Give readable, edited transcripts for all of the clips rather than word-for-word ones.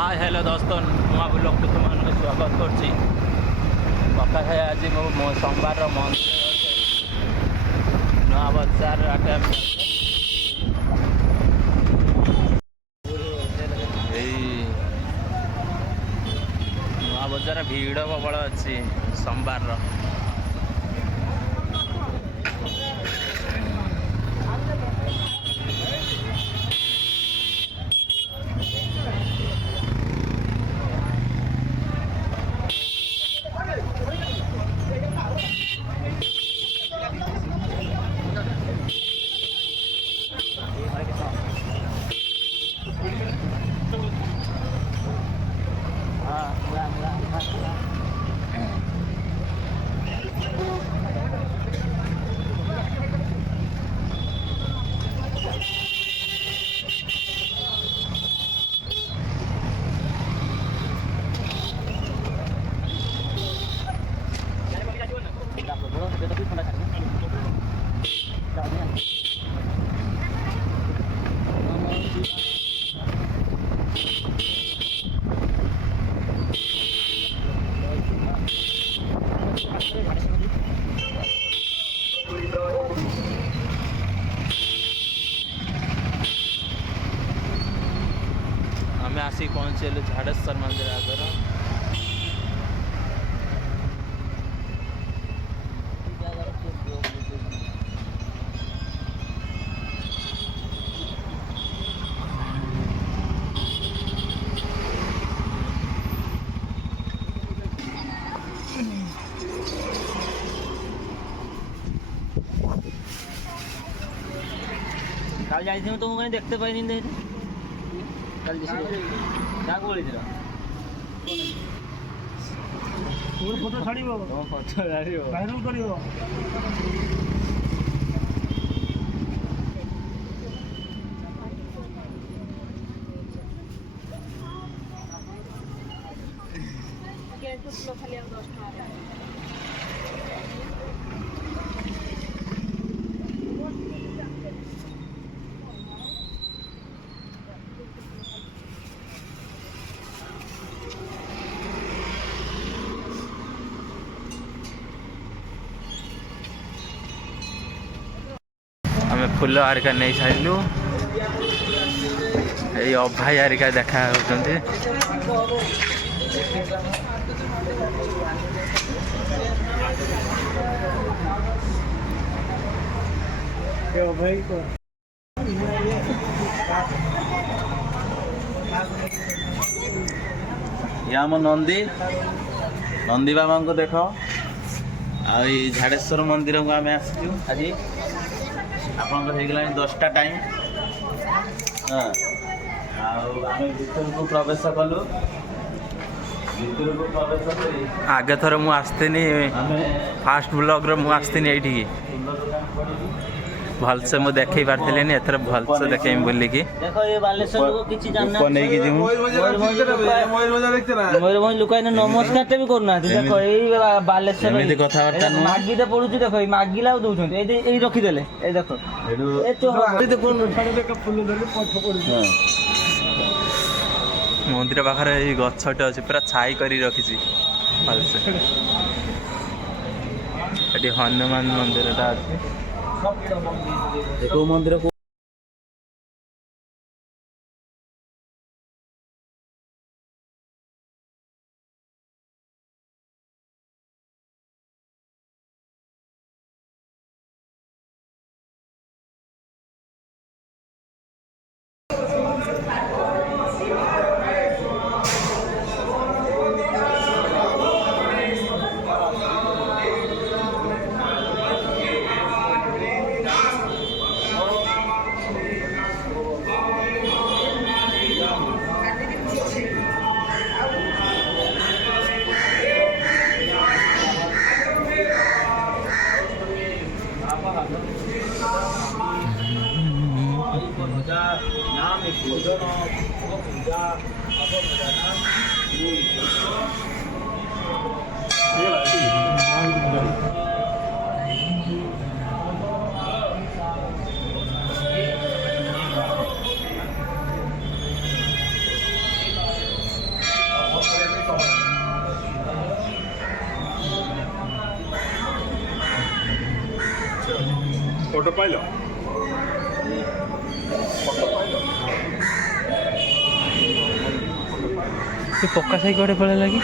Hi hello दोस्तों नुआ blog को तुमको स्वागत करछि पक्का है आज मो सोमवार मंदिर नुआ बजार आटे नुआ बजार भीड़ प्रबल अच्छी सोमवार आम आसिक पहुँचल झाड़ेश्वर मंदिर आगर কাল যাইছিলাম তো ওখানে দেখতে পাইনি কাল যা বলেছিল তোর ফটো ছাড়িব তোমার ফটো ছাড়িব ভাইরাল করিব খালি 10 টাকা आम फूल हारिका नहीं सारू ये अभाई हारिका देखा होती आम नंदी नंदी बाबा को देख झाड़ेश्वर मंदिर को आम आसचु आज आपन 10टा टाइम हाँ आम भर को प्रवेश कलु भर को प्रवेश करी आगे थर मु आसतीनि फास्ट ब्लॉग रो मु आसतीनि एठी भलसे मु देखै पारथिले नि एथर भलसे देखैम बोली की देखो ये बालेश्वर लोग किछि जानना को नै की जिमु मयूरभंज लोक ने नमस्कार टे भी करना देखो ये बालेश्वर एमिति कथा वार्ता न मागी दे पडुछि देखो ये मागिला दउछन ए रखी देले ए देखो ए तो तो कोन छाड़ दे का फूल धरे पठ पडुछि मंदिर पाखरे ए गछटे अछि पूरा छाई करी रखिछि भलसे एठी हनुमान मंदिर ता अछि देखो मंदिर को नाम भोजन पूजा ଫଟୋ ପାଇଲ ଫଟୋ ପାଇଲ ସେ ପକ୍କା ସାହି କୁଆଡ଼େ ପଳେଇଲା କି?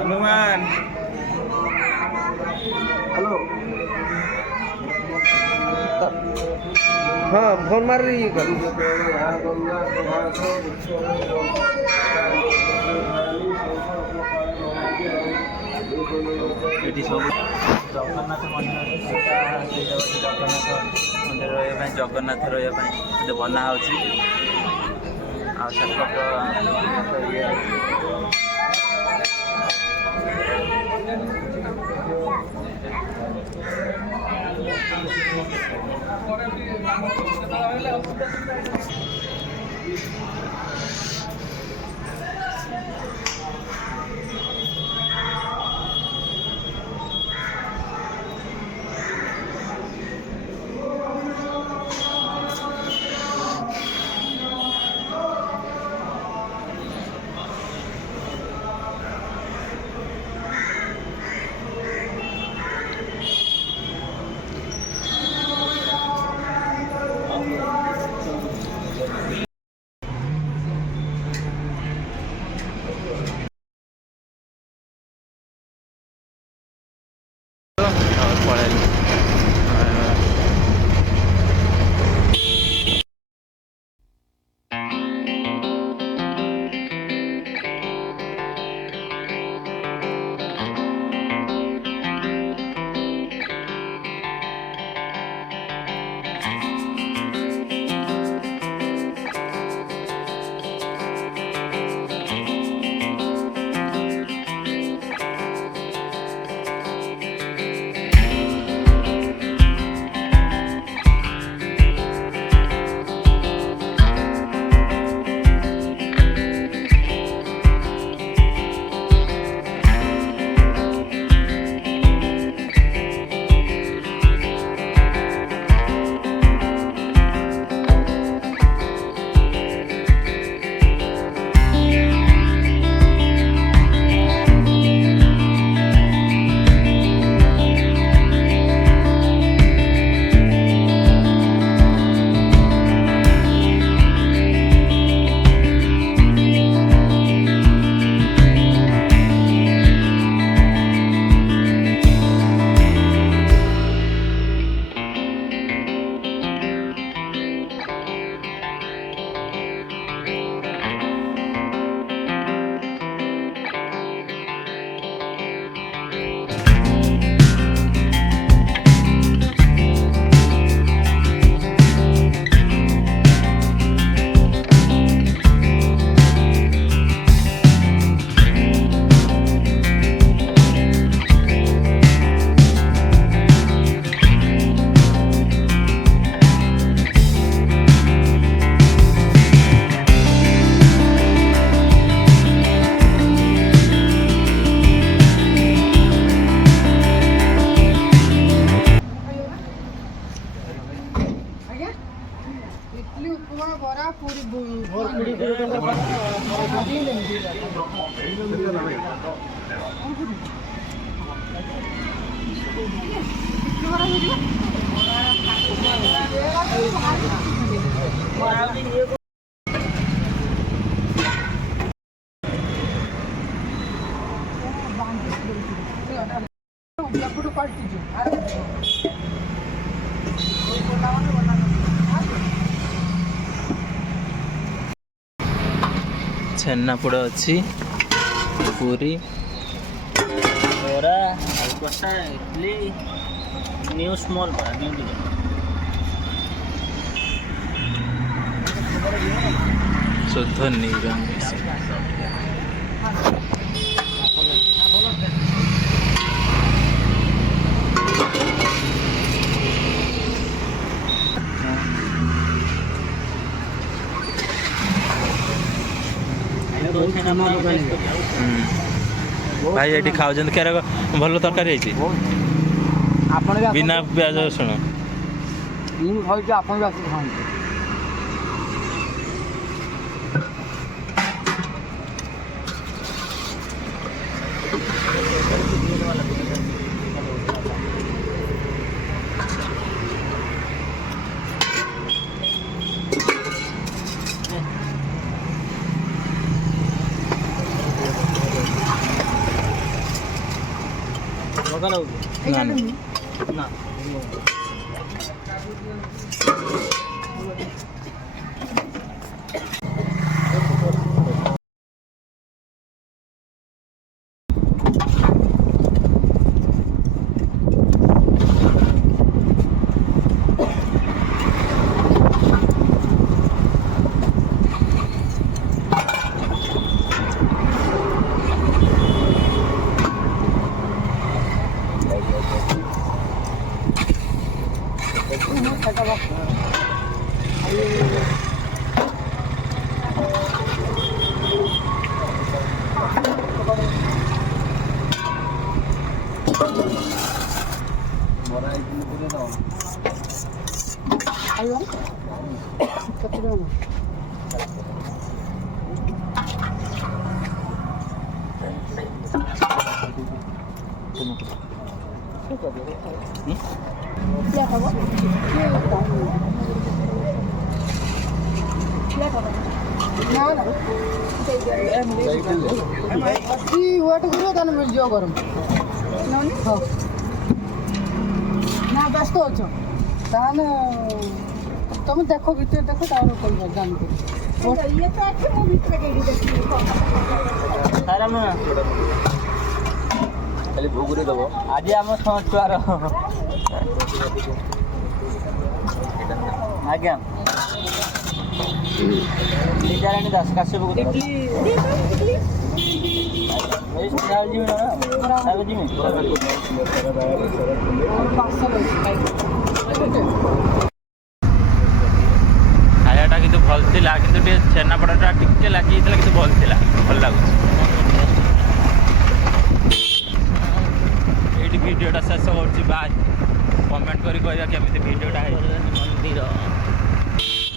हनुमान हेलो हाँ फोन मार रही है कल ଏଠି ସବୁ ଜଗନ୍ନାଥ ମନ୍ଦିର ସେଇଟା ଜଗନ୍ନାଥ ମନ୍ଦିର ରହିବା ପାଇଁ ଜଗନ୍ନାଥ ରହିବା ପାଇଁ ଗୋଟେ ବନା ହେଉଛି ଆଉ ସେପଟ ଇଏ ଇଡଲି ଉପମା ବରା ପୁରୀ ఎప్పుడు పడుతుంది ଛେନାପୋଡ଼ ଅଛି, ପୁରୀ, ବରା ଆଳୁ କଷା ଇଡଲି ନ୍ୟୁ ସ୍ମଲ୍ ବରା ନ୍ୟୁ ଟିକେ ଶୁଦ୍ଧ ନିରାମିଷ। ଭାଇ ଏଠି ଖାଉଛନ୍ତି କେରକ ଭଲ ତରକାରୀ ହେଇଛି ଆପଣ ବି ବିନା ପିଆଜ ରସୁଣ। ମୁଁ ଖାଉଛି ଆପଣ ବି ଆସିକି ଖାଆନ୍ତୁ। ନା ନା ନା ୱେଟ୍ କରିବ ତାହେଲେ ମିଳିଯିବ ଗରମ ହଉ ନା ବ୍ୟସ୍ତ ଅଛ ତାହେଲେ ତମେ ଦେଖ ଭିତରେ ଦେଖ ତାପରେ କହିବ ଜାଣିକି ଖାଲି ଭୋଗରେ ଦେବ ଆଜି ଆମ ଛୁଆର ଆଜ୍ଞା ବିଦ୍ୟାରାଣୀ ଦାସ କାଶ୍ୟପ ଖାଇବାଟା କିନ୍ତୁ ଭଲ ଥିଲା, କିନ୍ତୁ ଟିକେ ଛେନାପୋଡ଼ଟା ଟିକେ ଲାଗିଯାଇଥିଲା, କିନ୍ତୁ ଭଲ ଥିଲା, ଭଲ ଲାଗୁଛି। ଏଇଠି ଭିଡ଼ିଓଟା ଶେଷ କରୁଛି, ବାଏ। କମେଣ୍ଟ କରି କହିବା କେମିତି ଭିଡ଼ିଓଟା ହେଇଛି, ମନ୍ଦିର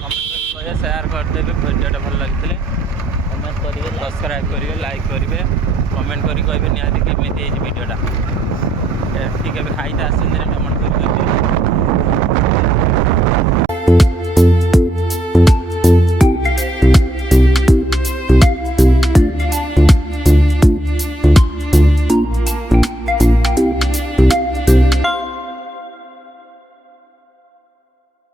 କମେଣ୍ଟ କରି କହିବେ, ସେୟାର କରିଦେବେ ଭିଡ଼ିଓଟା ଭଲ ଲାଗିଥିଲେ, କମେଣ୍ଟ କରିବେ ସବସ୍କ୍ରାଇବ୍ କରିବେ, ଲାଇକ୍ କରିବେ, କମେଣ୍ଟ କରି କହିବେ ନିହାତି କେମିତି ହେଇଛି ଭିଡ଼ିଓଟା। ଏଠି କେବେ ଖାଇତେ ଆସନ୍ତି